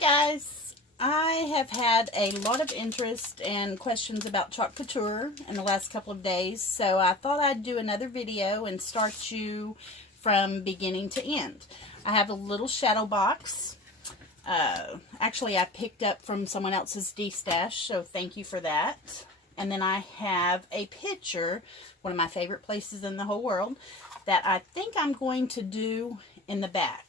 Hi guys! I have had a lot of interest and questions about Chalk Couture in the last couple of days, so I thought I'd do another video and start you from beginning to end. I have a little shadow box. Actually, I picked up from someone else's de-stash, so thank you for that. And then I have a picture, one of my favorite places in the whole world, that I think I'm going to do in the back.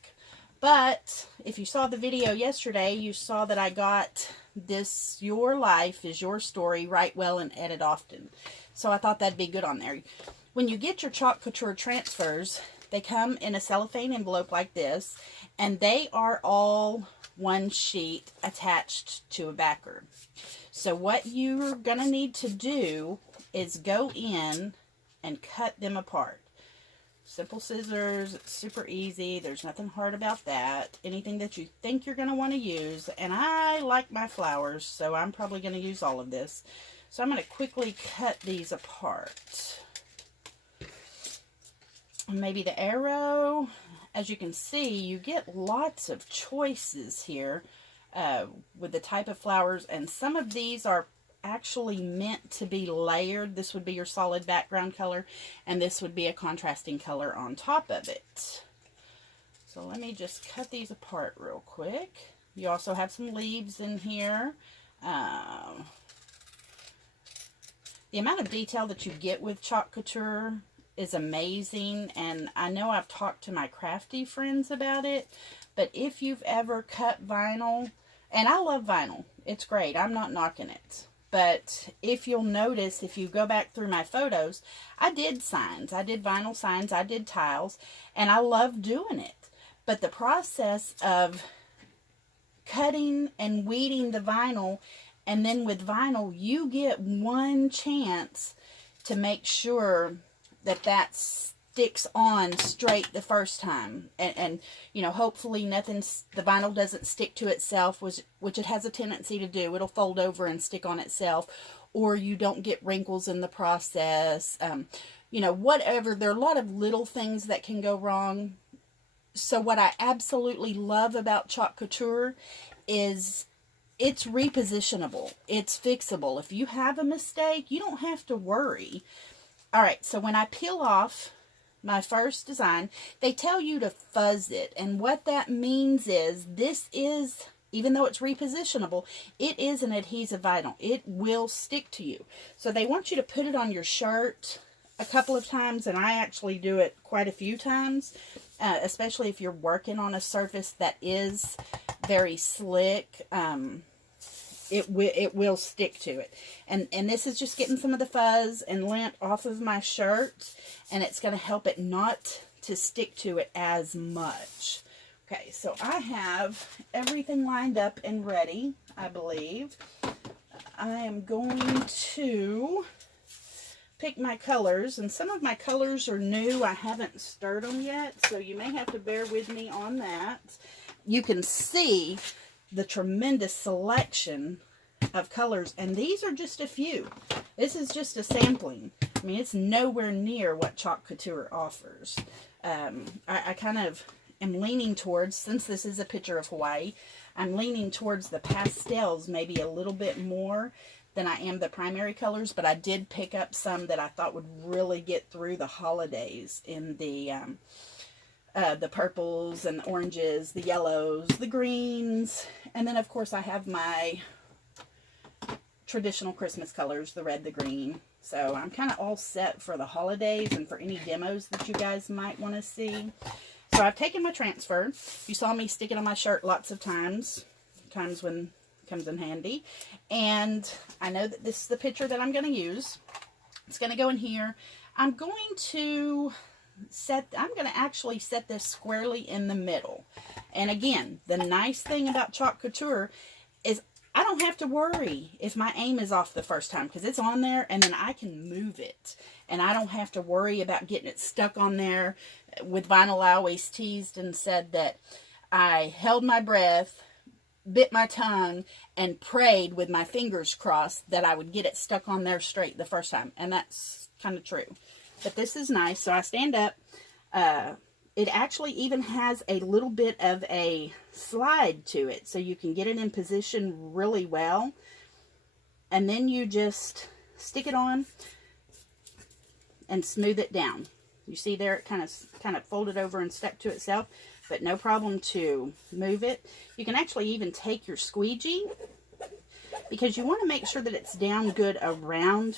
But if you saw the video yesterday, you saw that I got this Your Life is Your Story, Write Well and Edit Often. So I thought that'd be good on there. When you get your Chalk Couture transfers, they come in a cellophane envelope like this, and they are all one sheet attached to a backer. So what you're going to need to do is go in and cut them apart. Simple scissors, it's super easy, there's nothing hard about that. Anything that you think you're going to want to use, and I like my flowers, so I'm probably going to use all of this. So I'm going to quickly cut these apart. Maybe the arrow. As you can see, you get lots of choices here with the type of flowers, and some of these are actually meant to be layered. This would be your solid background color, and this would be a contrasting color on top of it. So let me just cut these apart real quick. You also have some leaves in here. The amount of detail that you get with Chalk Couture is amazing, and I know I've talked to my crafty friends about it, but if you've ever cut vinyl, and I love vinyl, it's great, I'm not knocking it. But if you'll notice, if you go back through my photos, I did signs. I did vinyl signs. I did tiles. And I love doing it. But the process of cutting and weeding the vinyl, and then with vinyl, you get one chance to make sure that that sticks on straight the first time. And you know, hopefully the vinyl doesn't stick to itself, which it has a tendency to do. It'll fold over and stick on itself, or you don't get wrinkles in the process. You know, whatever. There are a lot of little things that can go wrong. So what I absolutely love about Chalk Couture is it's repositionable. It's fixable. If you have a mistake, you don't have to worry. All right, so when I peel off my first design, they tell you to fuzz it, and what that means is this is, even though it's repositionable, it is an adhesive vinyl. It will stick to you. So they want you to put it on your shirt a couple of times, and I actually do it quite a few times, especially if you're working on a surface that is very slick. It will stick to it. And this is just getting some of the fuzz and lint off of my shirt, and it's going to help it not to stick to it as much. Okay, so I have everything lined up and ready, I believe. I am going to pick my colors, and some of my colors are new. I haven't stirred them yet, so you may have to bear with me on that. You can see the tremendous selection of colors, and these are just a few. This is just a sampling. I mean, it's nowhere near what Chalk Couture offers. I kind of am leaning towards, since this is a picture of Hawaii, I'm leaning towards the pastels maybe a little bit more than I am the primary colors, but I did pick up some that I thought would really get through the holidays in the purples and the oranges, the yellows, the greens, and then of course I have my traditional Christmas colors, the red, the green. So I'm kind of all set for the holidays and for any demos that you guys might want to see. So I've taken my transfer. You saw me stick it on my shirt lots of times when it comes in handy. And I know that this is the picture that I'm going to use. It's going to go in here. I'm going to actually set this squarely in the middle. And again, the nice thing about Chalk Couture is I don't have to worry if my aim is off the first time, because it's on there and then I can move it. And I don't have to worry about getting it stuck on there. With vinyl, I always teased and said that I held my breath, bit my tongue, and prayed with my fingers crossed that I would get it stuck on there straight the first time. And that's kind of true. But this is nice. So I stand up. It actually even has a little bit of a slide to it, so you can get it in position really well. And then you just stick it on and smooth it down. You see there, it kind of folded over and stuck to itself, but no problem to move it. You can actually even take your squeegee, because you want to make sure that it's down good around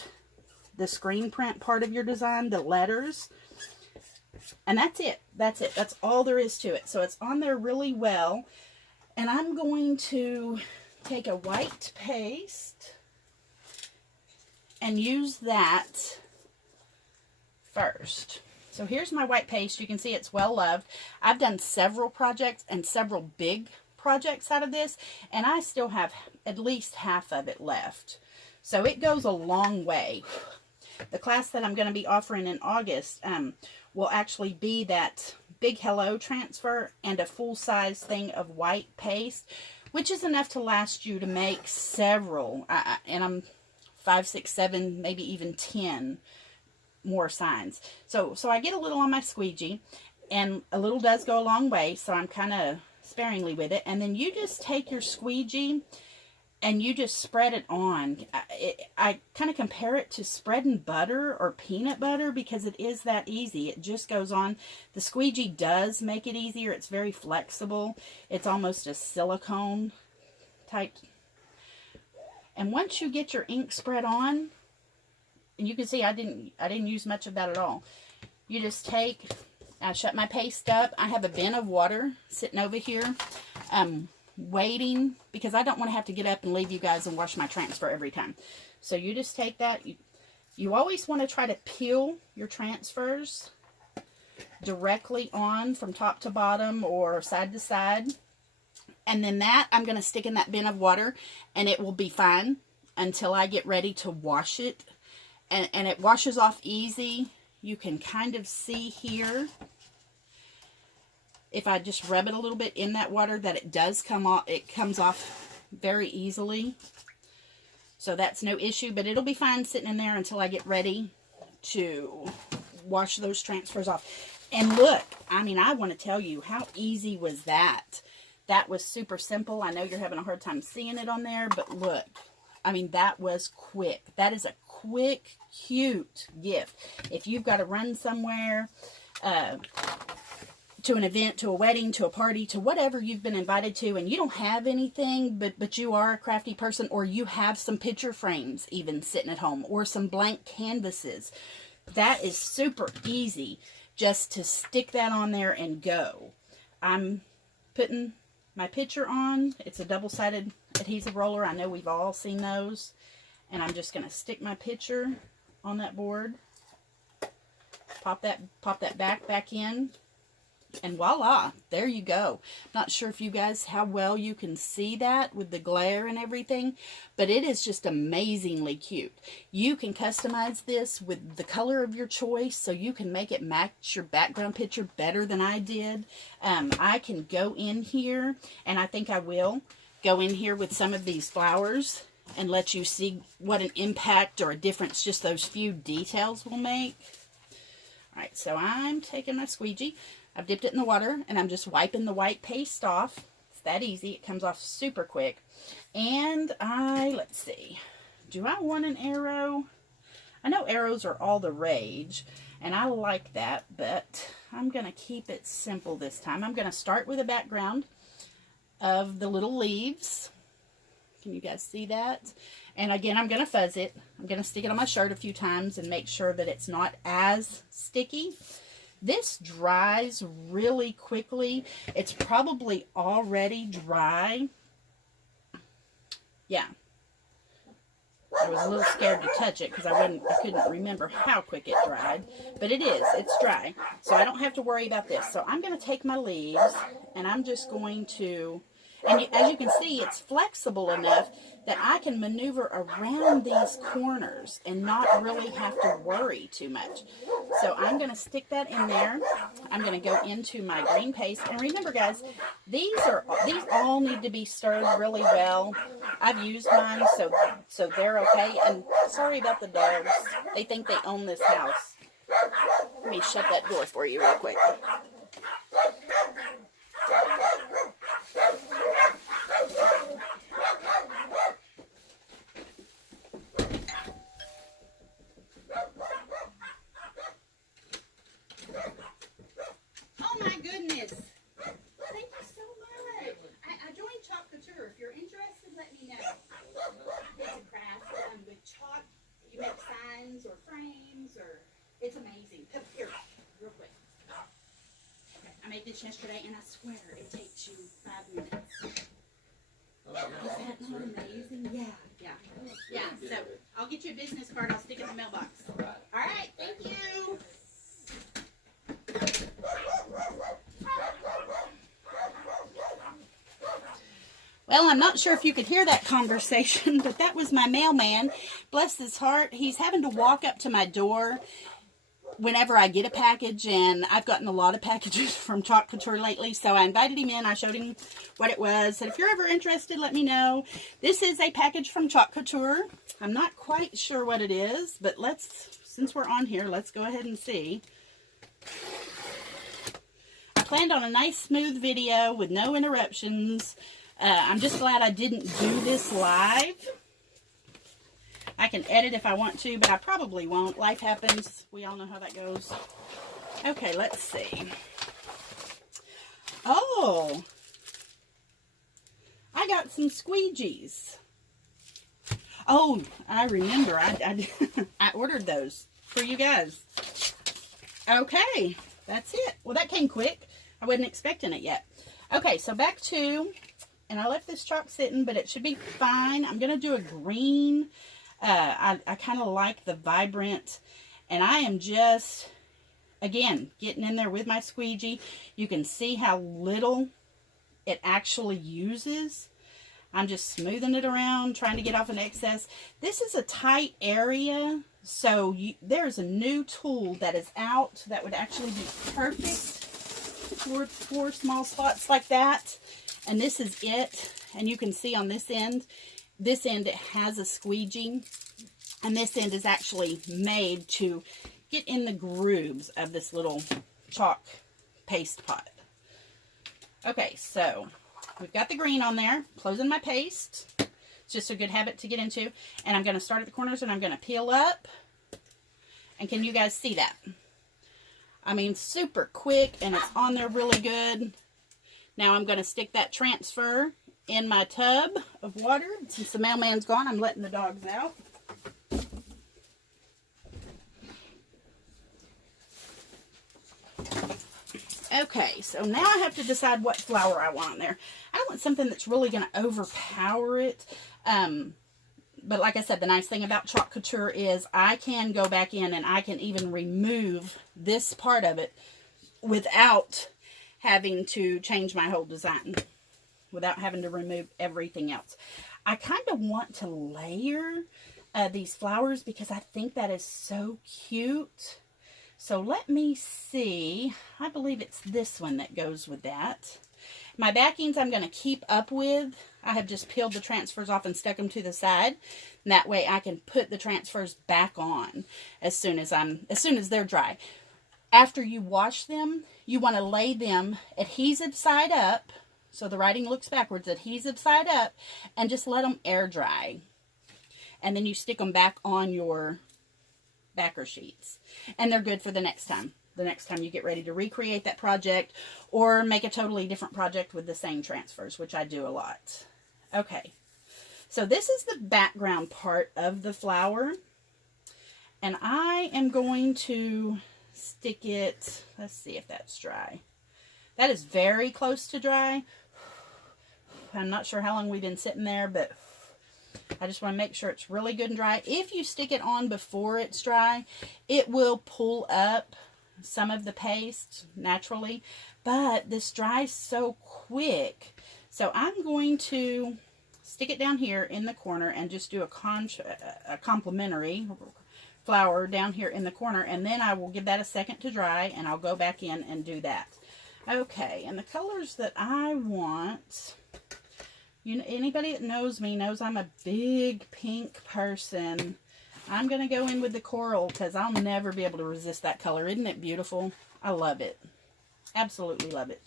the screen print part of your design, the letters. And that's it. That's it. That's all there is to it. So it's on there really well. And I'm going to take a white paste and use that first. So here's my white paste. You can see it's well loved. I've done several projects and several big projects out of this, and I still have at least half of it left. So it goes a long way. The class that I'm going to be offering in August will actually be that big hello transfer and a full-size thing of white paste, which is enough to last you to make several, and I'm 5, 6, 7, maybe even 10 more signs. So I get a little on my squeegee, and a little does go a long way, so I'm kind of sparingly with it. And then you just take your squeegee and you just spread it on. I kind of compare it to spreading butter or peanut butter, because it is that easy. It just goes on. The squeegee does make it easier. It's very flexible. It's almost a silicone type. And once you get your ink spread on, and you can see I didn't use much of that at all. You just take, I shut my paste up. I have a bin of water sitting over here, waiting, because I don't want to have to get up and leave you guys and wash my transfer every time. So you just take that. You always want to try to peel your transfers directly on from top to bottom or side to side. And then that I'm going to stick in that bin of water, and it will be fine until I get ready to wash it. And it washes off easy. You can kind of see here, if I just rub it a little bit in that water, that it does come off. It comes off very easily. So that's no issue, but it'll be fine sitting in there until I get ready to wash those transfers off. And look, I mean, I want to tell you, how easy was that? That was super simple. I know you're having a hard time seeing it on there, but look, I mean, that was quick. That is a quick, cute gift. If you've got to run somewhere, to an event, to a wedding, to a party, to whatever you've been invited to, and you don't have anything, but you are a crafty person, or you have some picture frames even sitting at home, or some blank canvases, that is super easy just to stick that on there and go. I'm putting my picture on. It's a double-sided adhesive roller. I know we've all seen those. And I'm just going to stick my picture on that board. Pop that back in. And voila, there you go. Not sure if you guys, how well you can see that with the glare and everything, but it is just amazingly cute. You can customize this with the color of your choice, so you can make it match your background picture better than I did. I can go in here, and I think I will go in here with some of these flowers and let you see what an impact or a difference just those few details will make. All right, so I'm taking my squeegee. I've dipped it in the water, and I'm just wiping the white paste off. It's that easy. It comes off super quick. And let's see. Do I want an arrow? I know arrows are all the rage, and I like that, but I'm going to keep it simple this time. I'm going to start with a background of the little leaves. Can you guys see that? And again, I'm going to fuzz it. I'm going to stick it on my shirt a few times and make sure that it's not as sticky. This dries really quickly. It's probably already dry. Yeah. I was a little scared to touch it because I couldn't remember how quick it dried. But it is. It's dry. So I don't have to worry about this. So I'm going to take my leaves, and I'm just going to... And as you can see, it's flexible enough that I can maneuver around these corners and not really have to worry too much. So I'm going to stick that in there. I'm going to go into my green paste. And remember, guys, these all need to be stirred really well. I've used mine, so they're okay. And sorry about the dogs. They think they own this house. Let me shut that door for you real quick. get you a business card. I'll stick it in the mailbox. All right. Thank you. Well, I'm not sure if you could hear that conversation, but that was my mailman. Bless his heart. He's having to walk up to my door whenever I get a package, and I've gotten a lot of packages from Chalk Couture lately, so I invited him in. I showed him what it was. Said, if you're ever interested, let me know. This is a package from Chalk Couture. I'm not quite sure what it is, but since we're on here, let's go ahead and see. I planned on a nice, smooth video with no interruptions. I'm just glad I didn't do this live. I can edit if I want to, but I probably won't. Life happens. We all know how that goes. Okay, let's see. Oh, I got some squeegees. Oh, I remember. I ordered those for you guys. Okay, that's it. Well, that came quick. I wasn't expecting it yet. Okay, so back to, and I left this chalk sitting, but it should be fine. I'm going to do a green. I kind of like the vibrant, and I am just, again, getting in there with my squeegee. You can see how little it actually uses. I'm just smoothing it around, trying to get off an excess. This is a tight area, so there's a new tool that is out that would actually be perfect for small spots like that. And this is it. And you can see on this end it has a squeegee, and this end is actually made to get in the grooves of this little chalk paste pot. Okay, so we've got the green on there, closing my paste. It's just a good habit to get into. And I'm going to start at the corners, and I'm going to peel up. And can you guys see that? I mean, super quick, and it's on there really good. Now I'm going to stick that transfer in my tub of water. Since the mailman's gone, I'm letting the dogs out. Okay, so now I have to decide what flower I want on there. I don't want something that's really going to overpower it. But like I said, the nice thing about Chalk Couture is I can go back in and I can even remove this part of it without having to change my whole design, without having to remove everything else. I kind of want to layer these flowers because I think that is so cute. So let me see. I believe it's this one that goes with that. My backings I'm going to keep up with. I have just peeled the transfers off and stuck them to the side. And that way I can put the transfers back on as soon as they're dry. After you wash them, you want to lay them adhesive side up. So the writing looks backwards, adhesive side up, and just let them air dry. And then you stick them back on your backer sheets. And they're good for the next time. The next time you get ready to recreate that project or make a totally different project with the same transfers, which I do a lot. Okay. So this is the background part of the flower. And I am going to stick it, let's see if that's dry. That is very close to dry. I'm not sure how long we've been sitting there, but I just want to make sure it's really good and dry. If you stick it on before it's dry, it will pull up some of the paste naturally, but this dries so quick. So I'm going to stick it down here in the corner and just do a complimentary flower down here in the corner, and then I will give that a second to dry, and I'll go back in and do that. Okay, and the colors that I want, you know, anybody that knows me knows I'm a big pink person. I'm going to go in with the coral because I'll never be able to resist that color. Isn't it beautiful? I love it. Absolutely love it.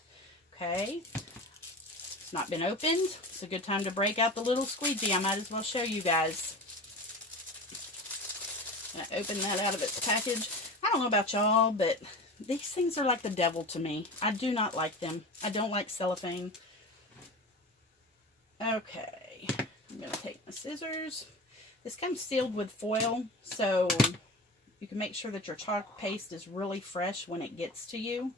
Okay. It's not been opened. It's a good time to break out the little squeegee. I might as well show you guys. I'm going to open that out of its package. I don't know about y'all, but these things are like the devil to me. I do not like them. I don't like cellophane. Okay. I'm going to take my scissors. This comes sealed with foil, so you can make sure that your chalk paste is really fresh when it gets to you.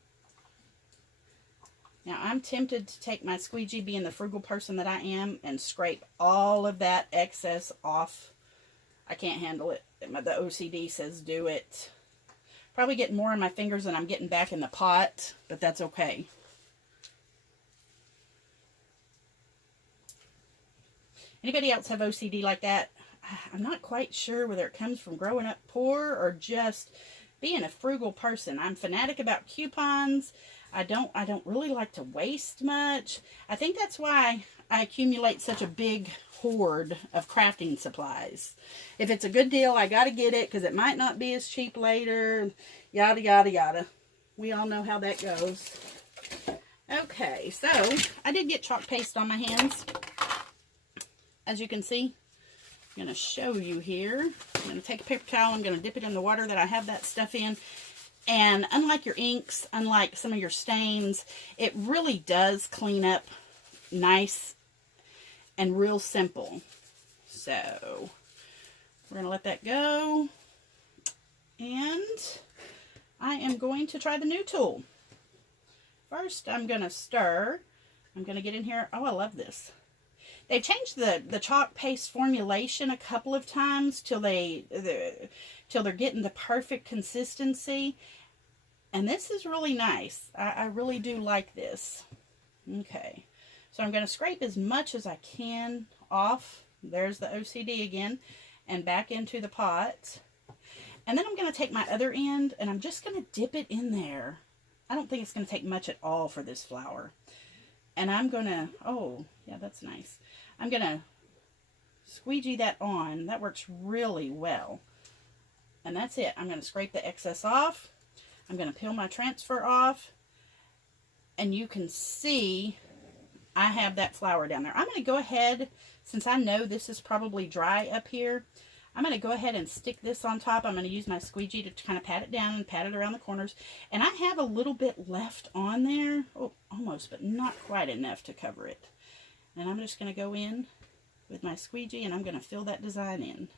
Now, I'm tempted to take my squeegee, being the frugal person that I am, and scrape all of that excess off I can't handle it. The OCD says do it. Probably getting more on my fingers than I'm getting back in the pot, but that's okay. Anybody else have OCD like that? I'm not quite sure whether it comes from growing up poor or just being a frugal person. I'm fanatic about coupons. I don't really like to waste much. I think that's why I accumulate such a big hoard of crafting supplies. If it's a good deal, I got to get it because it might not be as cheap later. Yada, yada, yada. We all know how that goes. Okay, so I did get chalk paste on my hands. As you can see, I'm going to show you here. I'm going to take a paper towel. I'm going to dip it in the water that I have that stuff in. And unlike your inks, unlike some of your stains, it really does clean up nice and real simple. So we're going to let that go. And I am going to try the new tool. First, I'm going to stir. I'm going to get in here. Oh, I love this. They've changed the chalk paste formulation a couple of times till they're getting the perfect consistency. And this is really nice. I really do like this. Okay. So I'm going to scrape as much as I can off. There's the OCD again. And back into the pot. And then I'm going to take my other end and I'm just going to dip it in there. I don't think it's going to take much at all for this flower. And I'm going to, oh, yeah, that's nice. I'm going to squeegee that on. That works really well. And that's it. I'm going to scrape the excess off. I'm going to peel my transfer off. And you can see I have that flower down there. I'm going to go ahead, since I know this is probably dry up here, I'm going to go ahead and stick this on top. I'm going to use my squeegee to kind of pat it down and pat it around the corners. And I have a little bit left on there. Oh, almost, but not quite enough to cover it. And I'm just going to go in with my squeegee and I'm going to fill that design in.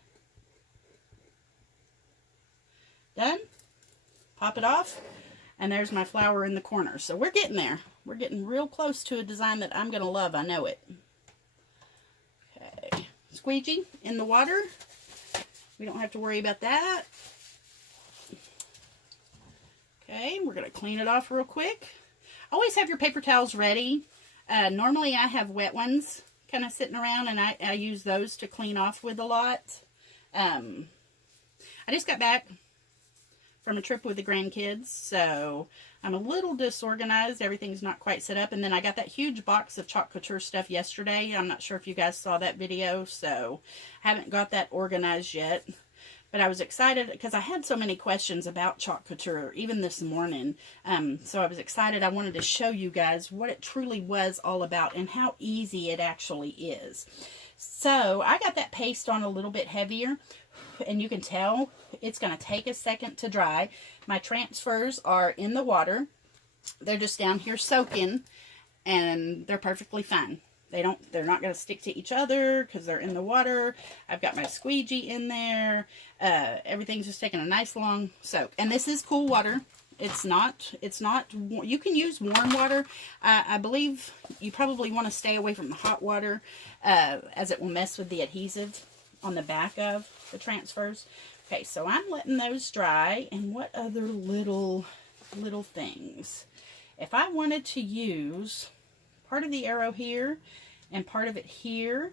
Done. Pop it off. And there's my flower in the corner. So we're getting there. We're getting real close to a design that I'm going to love. I know it. Okay. Squeegee in the water. We don't have to worry about that. Okay, we're going to clean it off real quick. Always have your paper towels ready. Normally I have wet ones kind of sitting around and I use those to clean off with a lot. I just got back from a trip with the grandkids, so I'm a little disorganized. Everything's not quite set up. And then I got that huge box of Chalk Couture stuff yesterday. I'm not sure if you guys saw that video, so I haven't got that organized yet. But I was excited because I had so many questions about Chalk Couture, even this morning. So I was excited. I wanted to show you guys what it truly was all about and how easy it actually is. So I got that paste on a little bit heavier. And you can tell it's going to take a second to dry. My transfers are in the water. They're just down here soaking. And they're perfectly fine. They're not going to stick to each other because they're in the water. I've got my squeegee in there. Everything's just taking a nice long soak. And this is cool water. It's not, you can use warm water. I believe you probably want to stay away from the hot water as it will mess with the adhesive on the back of the transfers. Okay, so I'm letting those dry. And what other little things? If I wanted to use part of the arrow here and part of it here,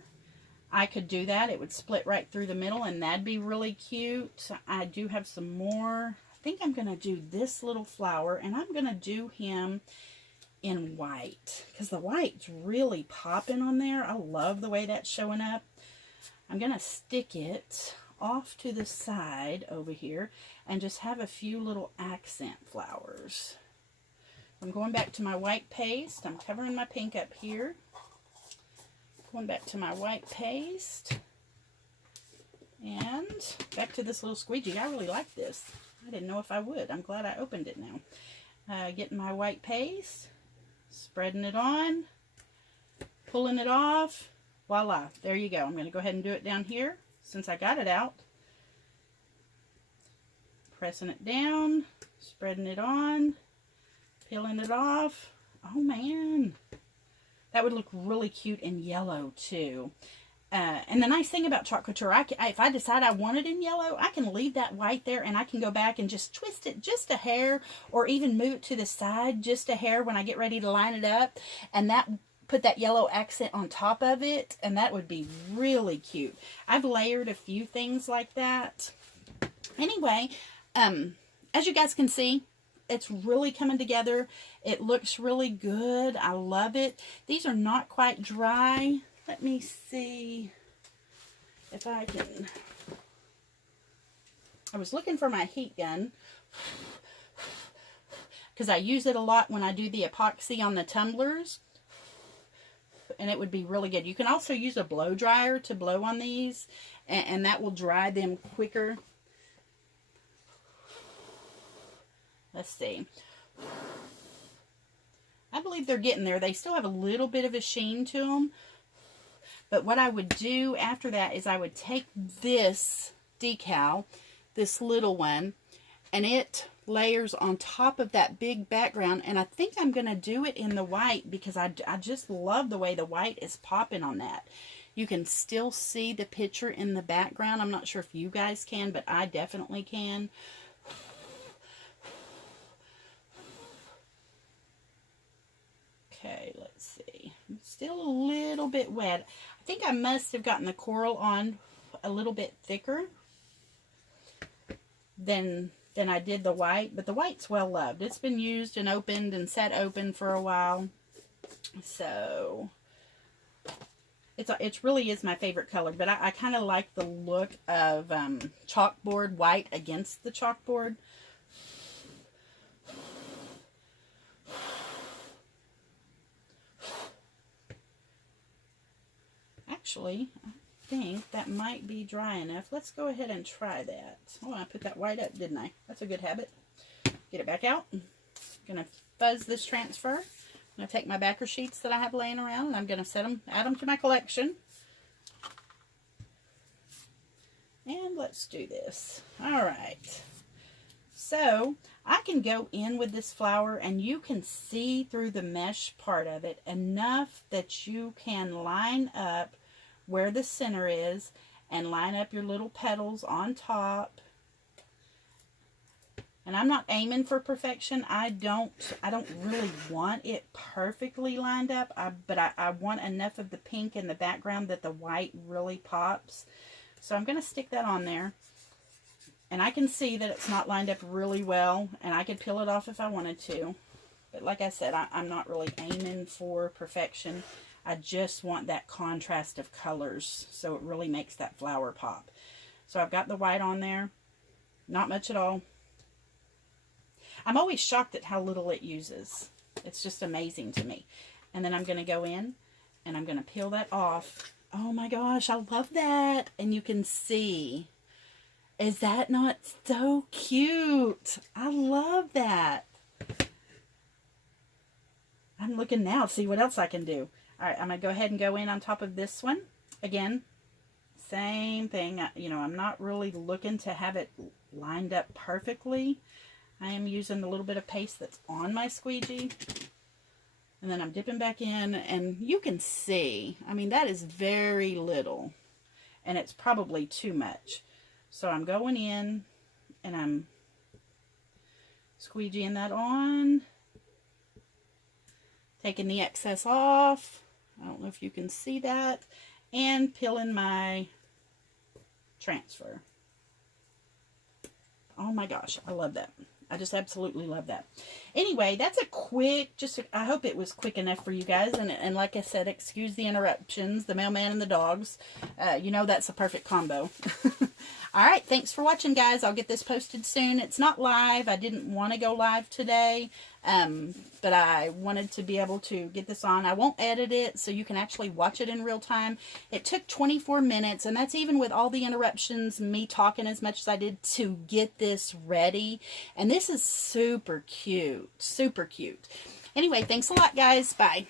I could do that. It would split right through the middle and that'd be really cute. I do have some more. I think I'm going to do this little flower and I'm going to do him in white because the white's really popping on there. I love the way that's showing up. I'm going to stick it off to the side over here and just have a few little accent flowers. I'm going back to my white paste. I'm covering my pink up here. Going back to my white paste. And back to this little squeegee. I really like this. I didn't know if I would. I'm glad I opened it now. Getting my white paste. Spreading it on. Pulling it off. Voila, there you go. I'm going to go ahead and do it down here since I got it out. Pressing it down, spreading it on, peeling it off. Oh man, that would look really cute in yellow too. And the nice thing about Chalk Couture, if I decide I want it in yellow, I can leave that white there and I can go back and just twist it just a hair, or even move it to the side just a hair when I get ready to line it up. And that put that yellow accent on top of it, and that would be really cute. I've layered a few things like that. Anyway, as you guys can see, it's really coming together. It looks really good. I love it. These are not quite dry. Let me see if I can. I was looking for my heat gun because I use it a lot when I do the epoxy on the tumblers, and it would be really good. You can also use a blow dryer to blow on these, and that will dry them quicker. Let's see. I believe they're getting there. They still have a little bit of a sheen to them. But what I would do after that is I would take this decal, this little one, and it layers on top of that big background. And I think I'm going to do it in the white because I just love the way the white is popping on that. You can still see the picture in the background. I'm not sure if you guys can, but I definitely can. Okay, let's see. Still a little bit wet. I think I must have gotten the coral on a little bit thicker than I did the white, but the white's well loved. It's been used and opened and set open for a while, so it really is my favorite color. But I kind of like the look of chalkboard white against the chalkboard. Actually, I think that might be dry enough. Let's go ahead and try that. Oh, I put that white up, didn't I? That's a good habit. Get it back out. I'm going to fuzz this transfer. I'm going to take my backer sheets that I have laying around, and I'm going to add them to my collection. And let's do this. All right. So I can go in with this flower, and you can see through the mesh part of it enough that you can line up where the center is and line up your little petals on top. And I'm not aiming for perfection. I don't really want it perfectly lined up, but I want enough of the pink in the background that the white really pops. So I'm going to stick that on there. And I can see that it's not lined up really well, and I could peel it off if I wanted to. But like I said, I'm not really aiming for perfection. I just want that contrast of colors so it really makes that flower pop. So I've got the white on there. Not much at all. I'm always shocked at how little it uses. It's just amazing to me. And then I'm going to go in and I'm going to peel that off. Oh my gosh, I love that. And you can see. Is that not so cute? I love that. I'm looking now to see what else I can do. All right, I'm going to go ahead and go in on top of this one. Again, same thing. You know, I'm not really looking to have it lined up perfectly. I am using a little bit of paste that's on my squeegee. And then I'm dipping back in, and you can see, I mean, that is very little. And it's probably too much. So I'm going in, and I'm squeegeeing that on. Taking the excess off. I don't know if you can see that. And peeling my transfer. Oh my gosh, I love that. I just absolutely love that. Anyway, that's a quick, I hope it was quick enough for you guys. And like I said, excuse the interruptions, the mailman and the dogs. You know that's a perfect combo. All right, thanks for watching, guys. I'll get this posted soon. It's not live. I didn't want to go live today, but I wanted to be able to get this on. I won't edit it, so you can actually watch it in real time. It took 24 minutes, and that's even with all the interruptions, me talking as much as I did to get this ready. And this is super cute. Super cute. Anyway, thanks a lot, guys. Bye.